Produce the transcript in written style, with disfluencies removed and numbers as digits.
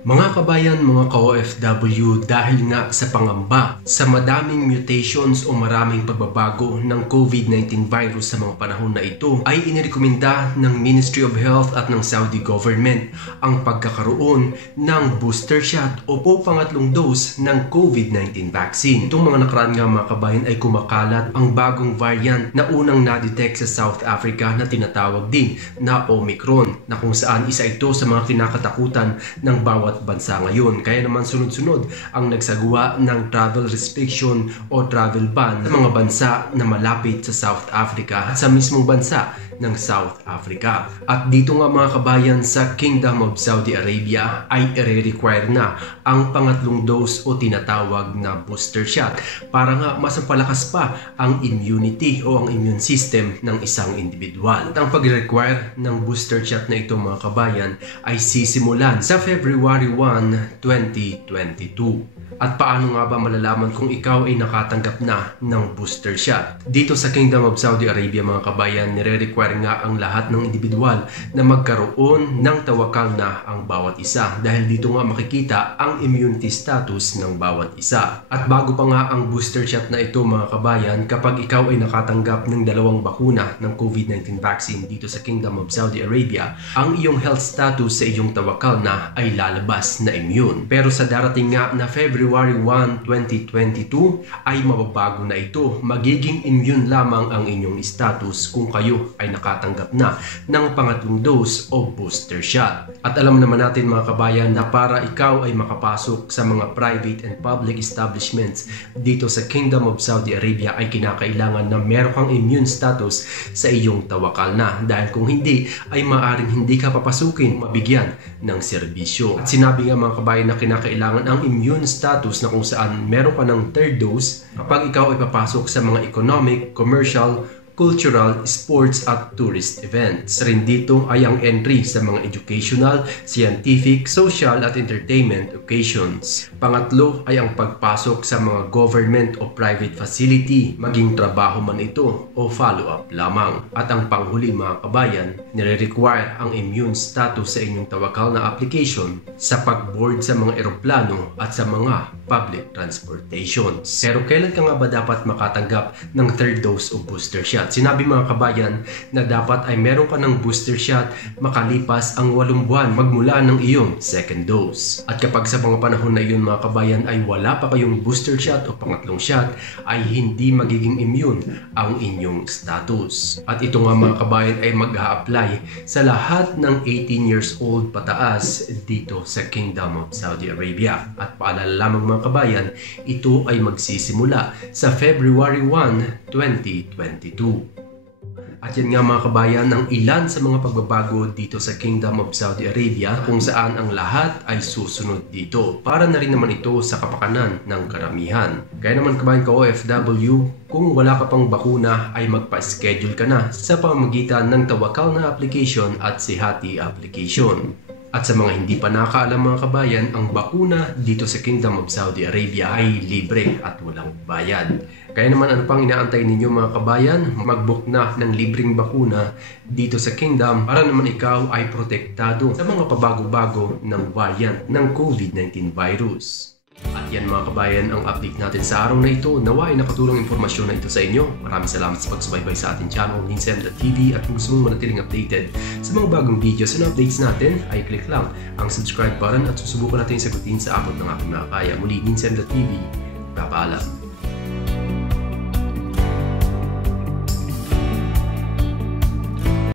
Mga kabayan, mga ka-OFW, dahil nga sa pangamba sa madaming mutations o maraming pagbabago ng COVID-19 virus sa mga panahon na ito, ay inirekomenda ng Ministry of Health at ng Saudi government ang pagkakaroon ng booster shot o pangatlong dose ng COVID-19 vaccine. Itong mga nakaraan nga mga kabayan ay kumakalat ang bagong variant na unang na-detect sa South Africa na tinatawag din na Omicron, na kung saan isa ito sa mga kinakatakutan ng bawat bansa ngayon. Kaya naman sunod-sunod ang nagsagawa ng travel restriction o travel ban sa mga bansa na malapit sa South Africa at sa mismong bansa ng South Africa. At dito nga mga kabayan, sa Kingdom of Saudi Arabia ay i-require na ang pangatlong dose o tinatawag na booster shot para nga mas palakas pa ang immunity o ang immune system ng isang individual. At ang pag-require ng booster shot na ito mga kabayan ay sisimulan sa February 1, 2022. At paano nga ba malalaman kung ikaw ay nakatanggap na ng booster shot? Dito sa Kingdom of Saudi Arabia mga kabayan, nire-require nga ang lahat ng individual na magkaroon ng tawakal na ang bawat isa, dahil dito nga makikita ang immunity status ng bawat isa. At bago pa nga ang booster shot na ito mga kabayan, kapag ikaw ay nakatanggap ng 2 bakuna ng COVID-19 vaccine dito sa Kingdom of Saudi Arabia, ang iyong health status sa iyong tawakal na ay lalabas na immune. Pero sa darating nga na February 1, 2022 ay mababago na ito. Magiging immune lamang ang inyong status kung kayo ay nakatanggap na ng pangatlong dose o booster shot. At alam naman natin mga kabayan na para ikaw ay makapasok sa mga private and public establishments dito sa Kingdom of Saudi Arabia ay kinakailangan na meron kang immune status sa iyong tawakal na, dahil kung hindi ay maaaring hindi ka papasukin mabigyan ng serbisyo. At sinabi nga mga kabayan na kinakailangan ang immune status na kung saan meron ka ng 3rd dose kapag ikaw ay papasok sa mga economic, commercial, cultural, sports at tourist events. Rin dito ay ang entry sa mga educational, scientific, social at entertainment occasions. Pangatlo ay ang pagpasok sa mga government o private facility, maging trabaho man ito o follow-up lamang. At ang panghuli mga kabayan, nire-require ang immune status sa inyong tawakal na application sa pag-board sa mga eroplano at sa mga public transportations. Pero kailan ka nga ba dapat makatanggap ng 3rd dose o booster shot? Sinabi mga kabayan na dapat ay meron ka ng booster shot makalipas ang 8 buwan magmula ng iyong 2nd dose. At kapag sa mga panahon na iyon mga kabayan ay wala pa kayong booster shot o pangatlong shot, ay hindi magiging immune ang inyong status. At ito nga mga kabayan ay mag-a-apply sa lahat ng 18 years old pataas dito sa Kingdom of Saudi Arabia. At paalala lamang mga kabayan, ito ay magsisimula sa February 1, 2022. At yan nga mga kabayan ang ilan sa mga pagbabago dito sa Kingdom of Saudi Arabia, kung saan ang lahat ay susunod dito. Para na rin naman ito sa kapakanan ng karamihan. Kaya naman kabayan ka OFW, kung wala ka pang bakuna ay magpa-schedule ka na sa pamamagitan ng tawakal na application at Sihati application. At sa mga hindi pa nakakaalam mga kabayan, ang bakuna dito sa Kingdom of Saudi Arabia ay libre at walang bayad. Kaya naman ano pang inaantay ninyo mga kabayan, mag-book na ng libreng bakuna dito sa Kingdom para naman ikaw ay protektado sa mga pabago-bago ng variant ng COVID-19 virus. At yan mga kabayan ang update natin sa araw na ito. Nawa ay nakatulong impormasyon na ito sa inyo. Maraming salamat sa pagsubaybay sa ating channel Ninsem.tv, at kung gusto mong manatiling updated sa mga bagong videos and updates natin ay click lang ang subscribe button at susubukan natin sagutin sa abot ng aking makakaya. Muli Ninsem.tv, papaalam.